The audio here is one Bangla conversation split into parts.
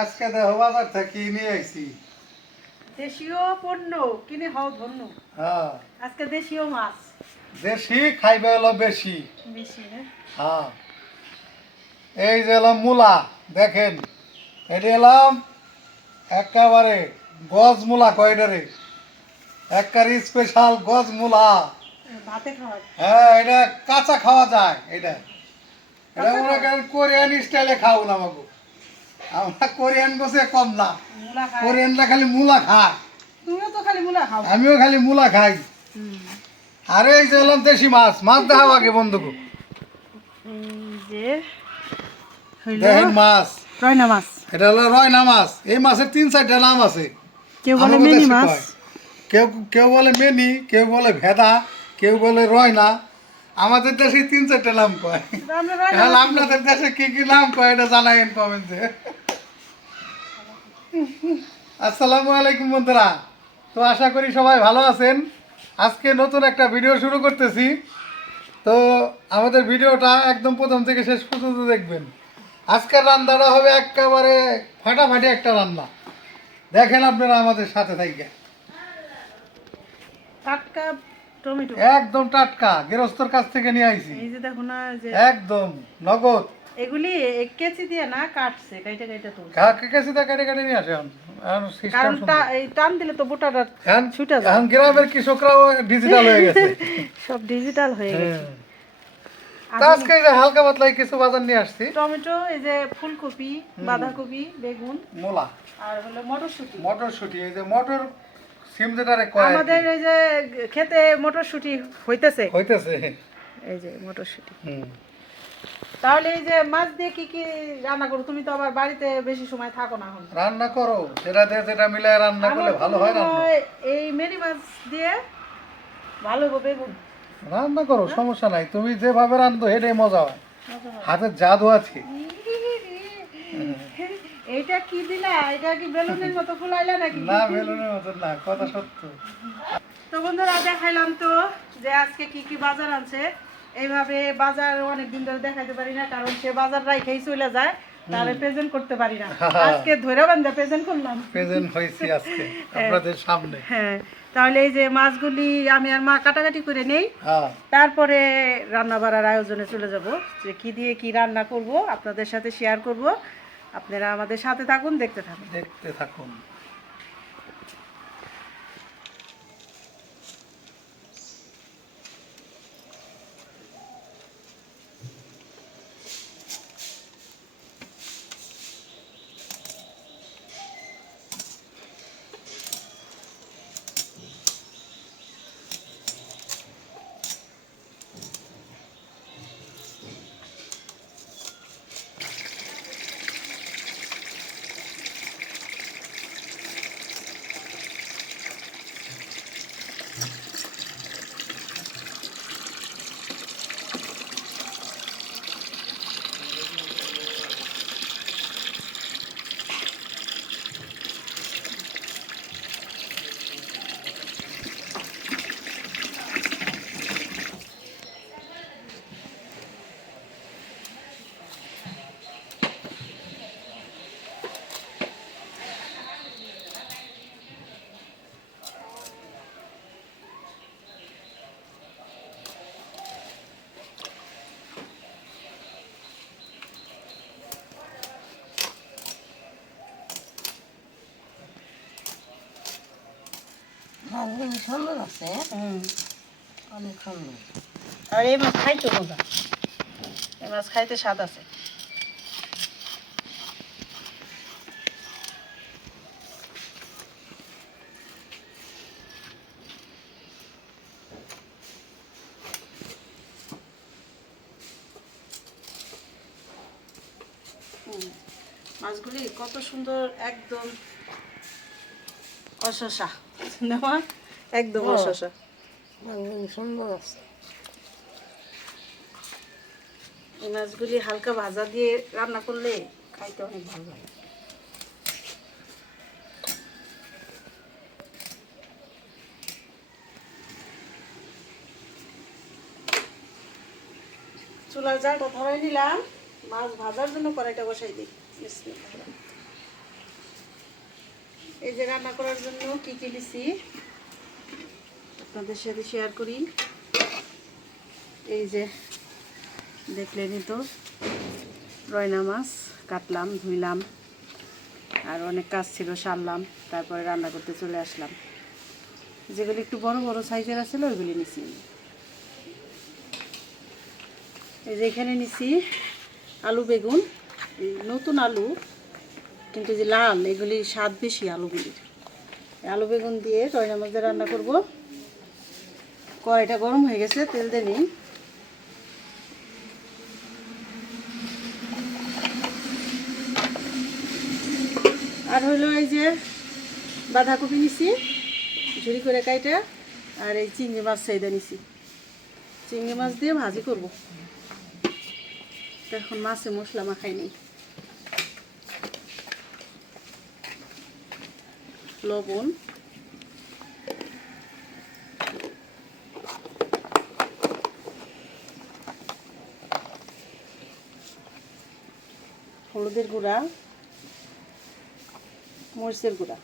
আজকে দেখো বাজার থেকে নিয়ে আইছি দেশীয় পণ্য কিনে হও ধন্য। হ্যাঁ আজকে দেশীয় মাছ দেশি খাইবে হলো বেশি। বেশি না? হ্যাঁ এই যে এলাম মূলা দেখেন, এটি এলাম একেবারে গজ মূলা কয়টারে, একেবারে স্পেশাল গজ মূলা। ভাতে খাওয়া হ্যাঁ এটা কাঁচা খাওয়া যায়। এটা এটা মনে করেন কোরিয়ান স্টাইলে খাও না বাবু, আমরা কোরিয়ান গোছে কম না। মূলা খায়। কোরিয়ানরা খালি মূলা খায়, তুমিও তো খালি মূলা খাও। আমিও খালি মূলা খাই। আরে এই যে এলাম দেশি মাছ, মাছ দেখাও আগে বন্ধুকে। এই যে হইলো দেখেন মাছ, রয়না মাছ। এটা হলো রয়না মাছ। এই মাছের 3-4টা নাম আছে। কেউ বলে আমাদের মিনি দেশে মাছ, কয়। কেউ কেউ বলে মেনি, কেউ বলে ভেদা, কেউ বলে রয়না। আমাদের দেশে 3-4টা নাম কয়। আমরা রয়না তাহলে মাছ আপনাদের দেশে কি কি নাম কয় এটা জানাইন কমেন্টে। আসসালামু আলাইকুম বন্ধুরা, তো আশা করি সবাই ভালো আছেন। আজকে নতুন একটা ভিডিও শুরু করতেছি। তো আমাদের ভিডিওটা একদম প্রথম থেকে শেষ পর্যন্ত দেখবেন। আজকের রান্নাটা হবে একেবারে ফাটাফাটি একটা রান্না। দেখেন আপনারা আমাদের সাথে থাকেন। টাটকা টমেটো। একদম টাটকা গৃহস্থর কাছ থেকে নিয়ে আইছি, এই যে দেখো না যে একদম নগদ। এগুলি কেচি দিয়ে না কাটছে, কাইটা কাইটা তুলছে। কাকে কাছে কেটে কেটে নিয়ে আসে। এখন সিস্টেম কারণ সুন্দর। এই টান দিলে তো বোটাটা এখন ছুটে যায়। এখন গ্রামের কৃষকরাও ডিজিটাল হয়ে গেছে। সব ডিজিটাল হয়ে গেছে। তো আজকে এই যে হালকা পাতলা কিছু বাজার নিয়ে আসছি। টমেটো, এই যে ফুলকপি, বাঁধাকপি, বেগুন মূলা আর হলো মটরশুঁটি। মটরশুঁটি, এই যে মটর সিম যেটারে কয় আর কি। আমাদের এই যে খেতে মটরশুঁটি হইতেছে, হইতেছে। এই যে মটরশুঁটি। হুম। তাহলে এই যে মাছ দিয়ে কি কি রান্না করো? তুমি তো আবার বাড়িতে বেশি সময় থাকো না এখন। রান্না করো যেটা দিয়ে যেটা মিলায় রান্না করলে আমার ভালো তো হয় মনে রান্না। হয় এই মেরি মাছ দিয়ে ভালো হবে বেগুন। রান্না করো, সমস্যা নাই। তুমি যেভাবে রান্ধো এটাই মজা হয়। হাতের জাদু আছে। এইটা কি দিলা? এটা কি বেলুনের মতো ফুলাইলা নাকি? না বেলুনের মতন না, কথা সত্য। তো বন্ধুরা দেখাইলাম তো যে আজকে কি কি বাজার আনছে। এইভাবে বাজার অনেক দিন ধরে দেখাইতে পারি না, কারণ সে বাজার রাইখাই চলে যায়, তাহলে প্রেজেন্ট করতে পারি না। আজকে ধরে বান্ধা প্রেজেন্ট করলাম, প্রেজেন্ট হয়েছি আজকে আপনাদের সামনে। হ্যাঁ। তাহলে এই যে মাছগুলি আমি আর মা কাটাকাটি করে নেই, হ্যাঁ তারপরে রান্না বাড়ার আয়োজনে চলে যাব। যে কি দিয়ে কি রান্না করব আপনাদের সাথে শেয়ার করব। আপনারা আমাদের সাথে থাকুন, দেখতে থাকুন। দেখতে থাকুন। সুন্দর আছে, অনেক সুন্দর। আর এই মাছ খাইতে মজা, এই মাছ খাইতে স্বাদ আছে। মাছগুলি কত সুন্দর, একদম অশসা নেওয়া, একদম অশসা। সুন্দর আছে। এই মাছগুলি হালকা ভাজা দিয়ে রান্না করলে খাইতে অনেক ভালো লাগে। চুলার জালটা ধরাই নিলাম, মাছ ভাজার জন্য কড়াইটা বসাই দিই। বিসমিল্লাহ। এই যে রান্না করার জন্য কি কি নিছি আপনাদের সাথে শেয়ার করি। এই যে দেখলেনই তো, রয়না মাছ কাটলাম, ধুইলাম, আর অনেক কাজ ছিল সারলাম, তারপরে রান্না করতে চলে আসলাম। যেগুলি একটু বড় বড় সাইজের আছে ওইগুলি নিছি। এই যে এখানে নিছি আলু বেগুন, এই নতুন আলু কিন্তু যে লাল, এগুলি স্বাদ বেশি আলুগুলির। আলু বেগুন দিয়ে রয়না মাছ দিয়ে রান্না করব। কড়াইটা গরম হয়ে গেছে, তেল দিয়ে নিই। আর হইলো এই যে বাঁধাকপি নিছি ঝুরি করে কাইটা, আর এই চিংড়ি মাছ চাইদা নিছি। চিংড়ি মাছ দিয়ে ভাজি করব। এখন মাছে মশলা মাখাই নেই, লবণ, হলুদের গুঁড়া, মরিচের গুঁড়া,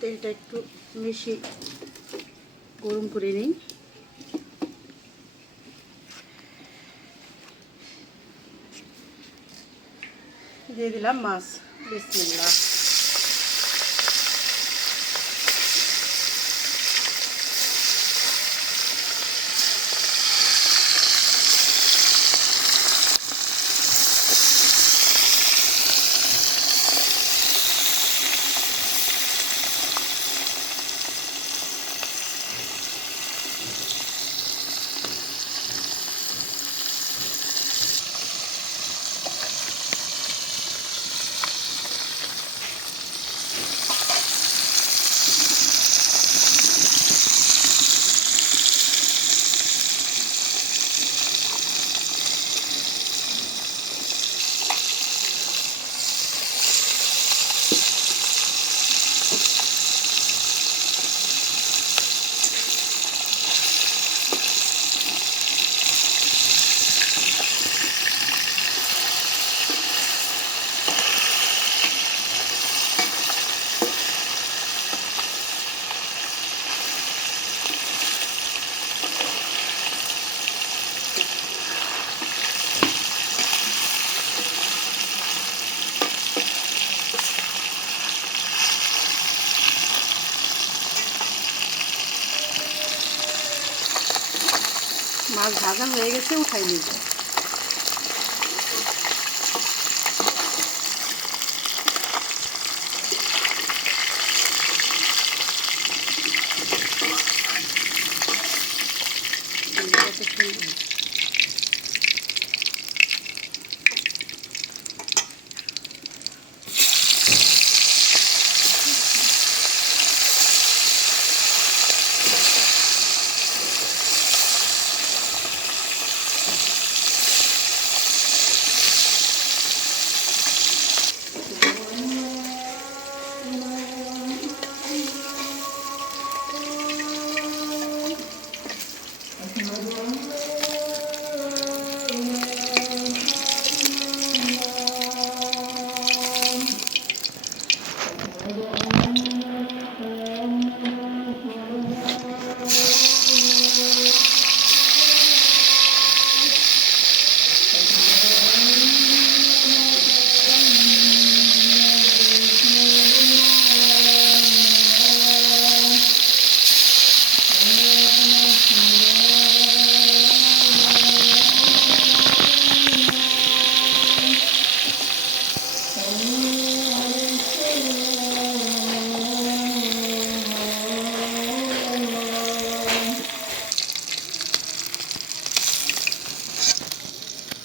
তেলটা একটু বেশি গরম করে নিই। দিয়ে দিলাম মাছ, বিসমিল্লাহ। মাছ ভাজা হয়ে গেছে, উঠাই নিব।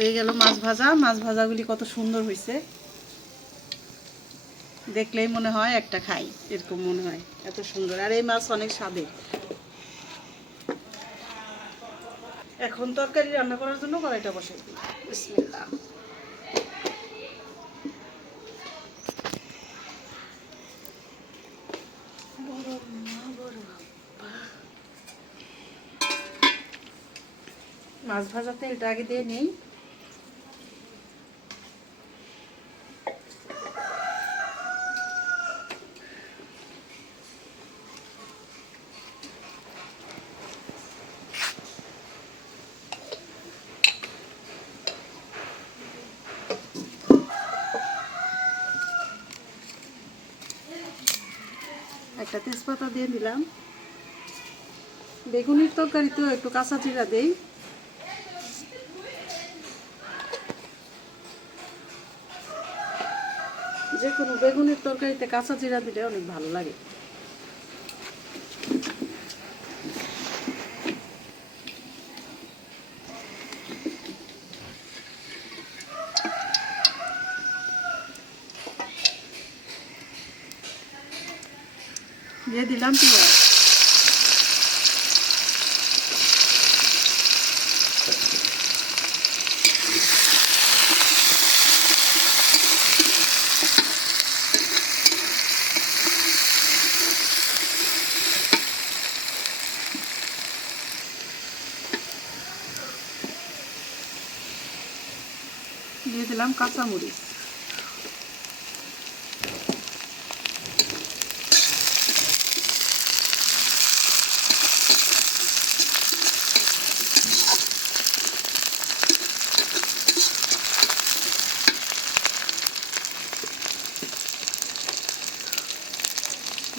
হয়ে গেল মাছ ভাজা। মাছ ভাজাগুলি কত সুন্দর হয়েছে, দেখলেই মনে হয় একটা খাই, এরকম মনে হয়, এত সুন্দর। আর এই মাছ অনেক স্বাদের। এখন তরকারি রান্না করার জন্য কড়াইটা বসাই দিই। বিসমিল্লাহ। বড় মাছ ভাজা তেলটা আগে দিয়ে নেই। একটা তেজপাতা দিয়ে দিলাম। বেগুনের তরকারিতেও একটু কাঁচা জিরা দেই। যে কোনো বেগুনের তরকারিতে কাঁচা জিরা দিলে অনেক ভালো লাগে। দিয়ে দিলাম পেঁয়াজ। দিয়ে দিলাম কাঁচামরিচ।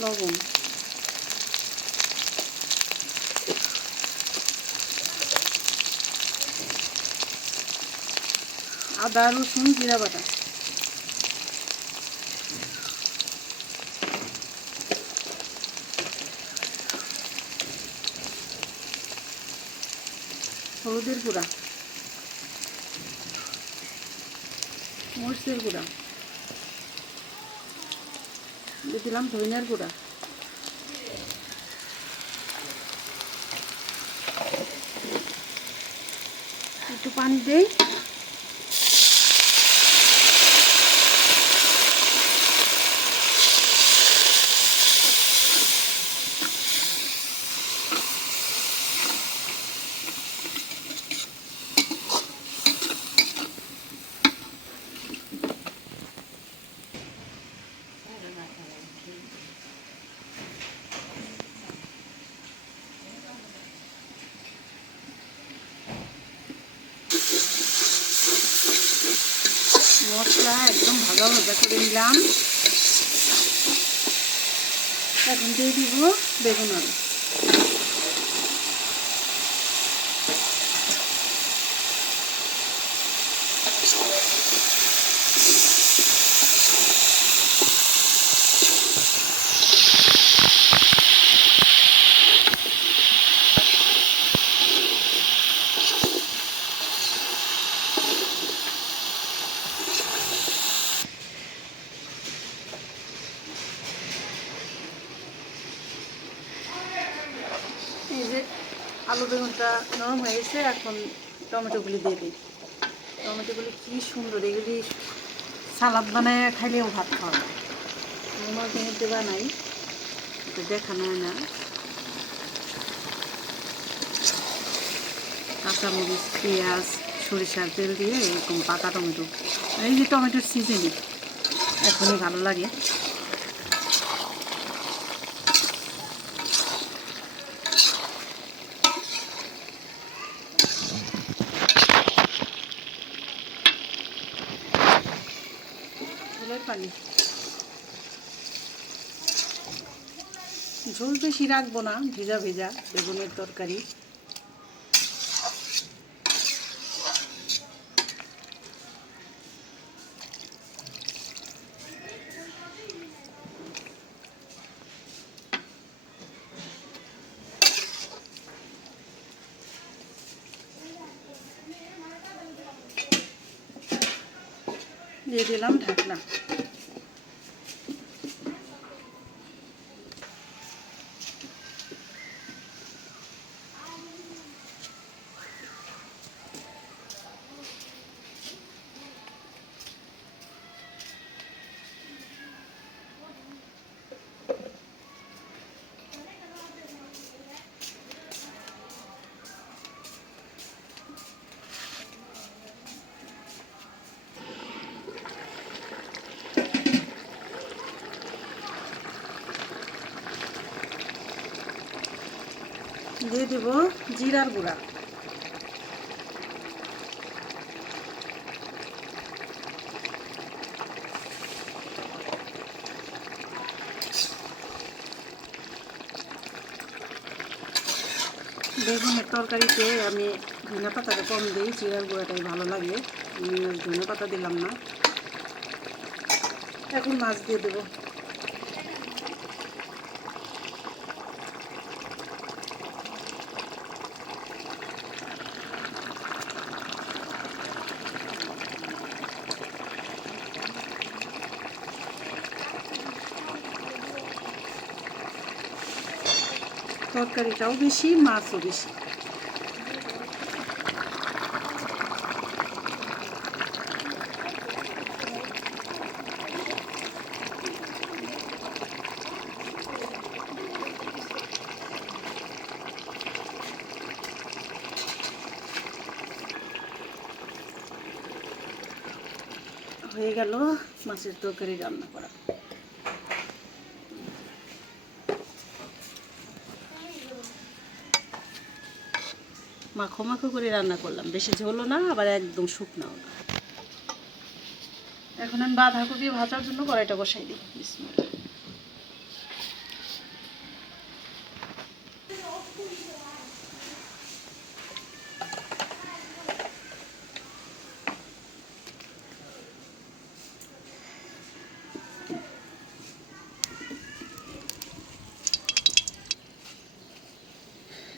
লবণ। আদা রসুন জিরা বাটা। হলুদের গুঁড়া, মরিচের গুঁড়া, দিয়ে দিলাম ধনিয়ার গুঁড়া। একটু পানি দেই। মশলা একদম ভাজা ভাজা করে নিলাম। এখন দিয়ে দিব বেগুন আলু। এই যে আলু বেগুনটা নরম হয়ে গেছে, এখন টমেটোগুলি দিয়ে দিই। টমেটোগুলি কি সুন্দর, এগুলি সালাদ বানায় খাইলেও ভাত খাওয়া যায়। মাঝে মধ্যে বানাই, এটা দেখানো হয় না। কাঁচামরিচ, পেঁয়াজ, সরিষার তেল দিয়ে এরকম পাকা টমেটো, এই যে টমেটোর সিজনে এখনই ভালো লাগে। ঝোলের পানি, ঝোল বেশি রাখবো না, ভিজা ভিজা বেগুনের তরকারি। দিয়ে দিলাম ঢাকনা। দিয়ে দেব জিরার গুঁড়া। বেগুনের তরকারিতে আমি ধনে পাতাটা কম দিই, জিরার গুঁড়াটাই ভালো লাগে। ধনে পাতা দিলাম না। এখন মাছ দিয়ে দেবো। তরকারিটাও বেশি, মাছও বেশি। হয়ে গেল মাছের তরকারি রান্না করা। মাখো মাখো করে রান্না করলাম, বেশি ঝোলও না আবার একদম শুকনাও না। এখন আমি বাঁধাকপি ভাজার জন্য কড়াইটা বসাই দিই। বিসমিল্লাহ।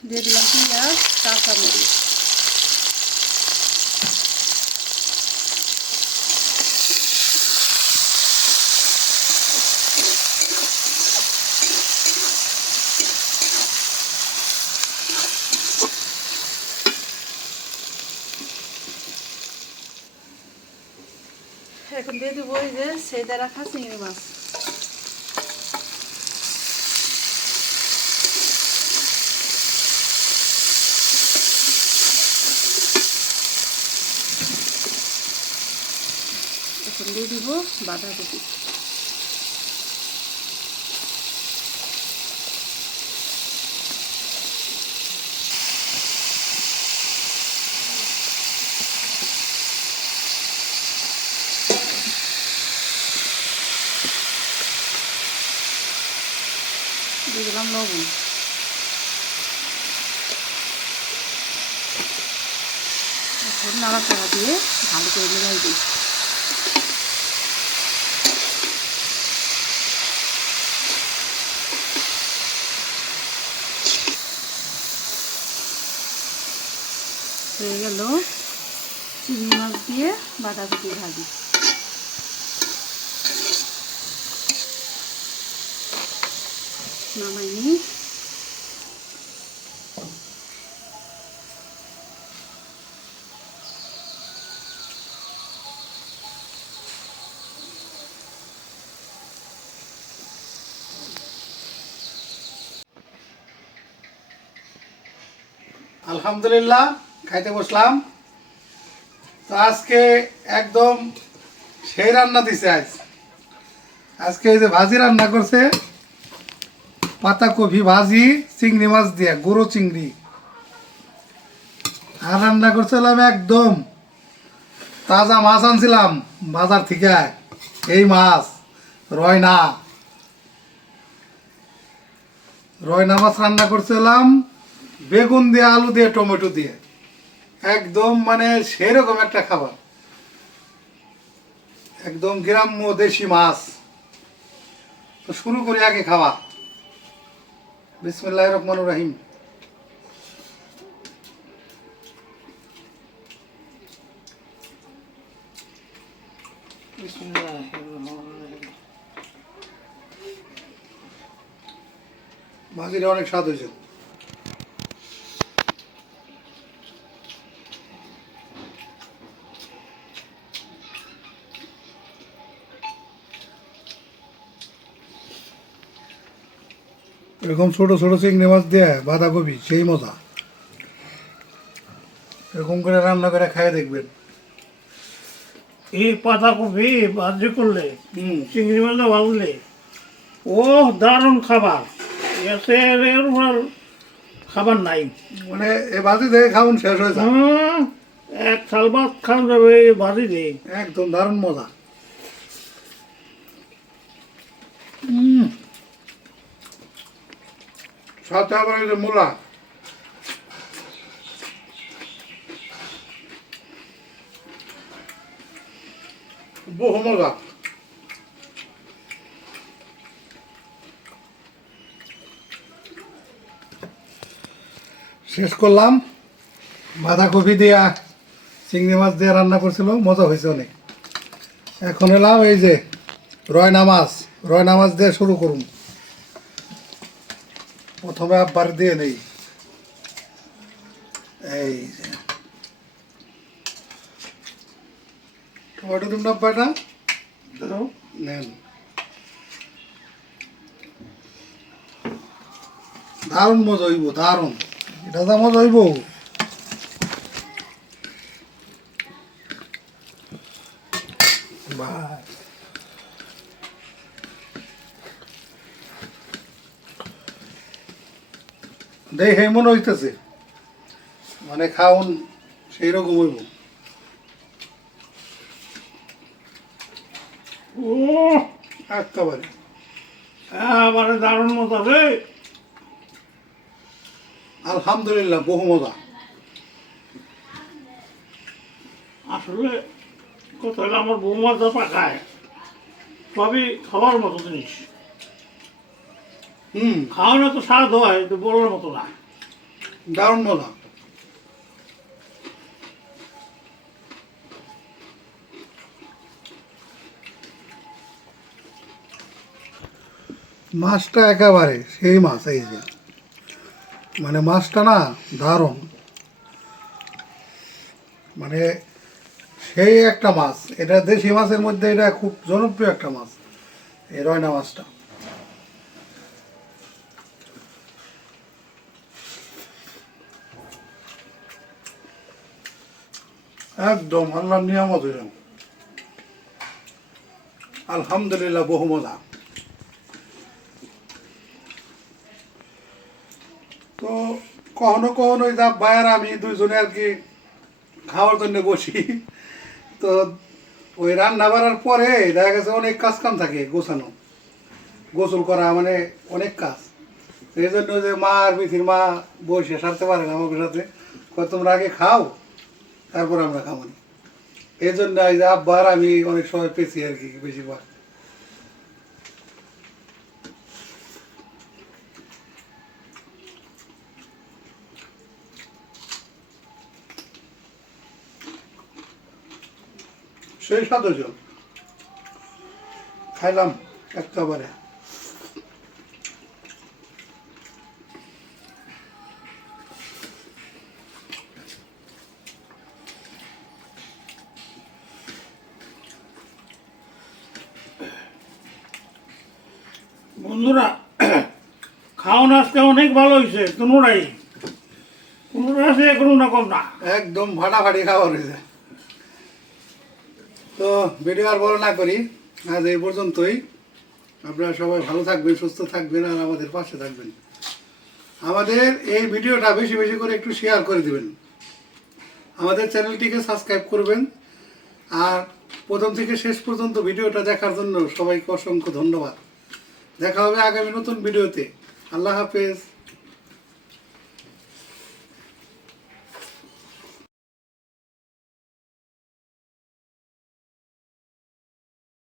দিয়ে দিলাম পেঁয়াজ, কাঁচামরিচ। এখন দিয়ে দেবো এই যে সেদা রাখা চিংড়ি মাছ। এখন দিয়ে দিব বাঁধাকপি। দিয়ে দিলাম লবণ। এখন নাড়াচাড়া দিয়ে ভালো করে মিলাই দিই। হয়ে গেল চিংড়ি মাছ দিয়ে বাঁধাকপি ভাজি। নামাই নিই। আলহামদুলিল্লাহ খাইতে বসলাম। তো আজকে একদম সেই রান্না দিছে। আজকে এই যে ভাজি রান্না করছে, পাতাকপি ভাজি চিংড়ি মাছ দিয়ে, গুঁড়ো চিংড়ি। আর রান্না করছিলাম একদম তাজা মাছ আনছিলাম বাজার থেকে, এই মাছ রয়না মাছ রান্না করছিলাম বেগুন দিয়ে, আলু দিয়ে, টমেটো দিয়ে। একদম মানে সেরকম একটা খাবার, একদম গ্রাম্য দেশি মাছ। তো শুরু করি আগে খাওয়া। বিসমিল্লাহির রহমানির রহিম। ভাজিটা অনেক স্বাদ হয়েছে। এরকম ছোট ছোট চিংড়ি মাছ দিয়ে বাঁধাকপি, সেই মজা। এরকম করে রান্না করে খাইয়ে দেখবেন। এই পাতাকপি ভাজি করলে, চিংড়ি মাছ ভাজলে, ও দারুণ খাবার। এর উপর খাবার নাই। মানে এ ভাজি দিয়ে খাওন শেষ হয়ে যায় এক থাল ভাত খাওয়া যাবে এই ভাজি দিয়ে। একদম দারুণ মজা সাথে আবার এই যে মূলা বহু মজা শেষ করলাম বাঁধাকপি দিয়া চিংড়ি মাছ দিয়ে রান্না করছিল মজা হয়েছে অনেক এখন এলাম এই যে রয়না মাছ দিয়ে শুরু করুন প্রথমে আবার দিয়ে নেই এই যে টমেটো দিন আব্বাটা নেন দারুণ মজা হইব দারুণ এটা যা মজা হইব দেখে মনে হইতেছে মানে খাওন সেই রকম হইব ও একেবারে মানে দারুণ মতো রে। আলহামদুলিল্লাহ বহু মজা আসলে কোথায় আমার বৌমা যা পাকায় সবই খাওয়ার মতো জিনিস। খাওয়ানো তো স্বাদ হয় তো বলার মতো না। দারুণ মজা মাছটা একেবারে সেই মাছ এই যে মানে মাছটা না দারুণ মানে সেই একটা মাছ এটা দেশি মাছের মধ্যে এটা খুব জনপ্রিয় একটা মাছ এই রয়না মাছটা একদম আল্লাহর নিয়ামত হইলাম আলহামদুলিল্লাহ বহু মজা তো কখনো কখনো ওই যা ভাইয়ার আমি দুইজনে আর কি খাওয়ার জন্য বসি তো ওই রান্না বাড়ার পরে দেখা গেছে অনেক কাজ কাম থাকে গোছানো গোসল করা মানে অনেক কাজ এই জন্য যে মা আর মিথির মা বসে সারতে পারে না আমাদের সাথে কয় তোমরা আগে খাও তারপর আমরা খাবো না এই জন্য এই যে আব্বার আমি অনেক সময় পেয়েছি আর কি বেশিরভাগ সেই সাত জন খাইলাম একেবারে বন্ধুরা খাওয়ানো আজকে অনেক ভালো হয়েছে। কোনোটাই আছে কোনো রকম না একদম ফাটাফাটি খাওয়া হয়েছে তো ভিডিও আর বড় না করি আজ এই পর্যন্তই আপনারা সবাই ভালো থাকবেন সুস্থ থাকবেন আর আমাদের পাশে থাকবেন আমাদের এই ভিডিওটা বেশি বেশি করে একটু শেয়ার করে দিবেন আমাদের চ্যানেলটিকে সাবস্ক্রাইব করবেন আর প্রথম থেকে শেষ পর্যন্ত ভিডিওটা দেখার জন্য সবাইকে অসংখ্য ধন্যবাদ দেখা হবে আগামী নতুন ভিডিওতে আল্লাহ হাফেজ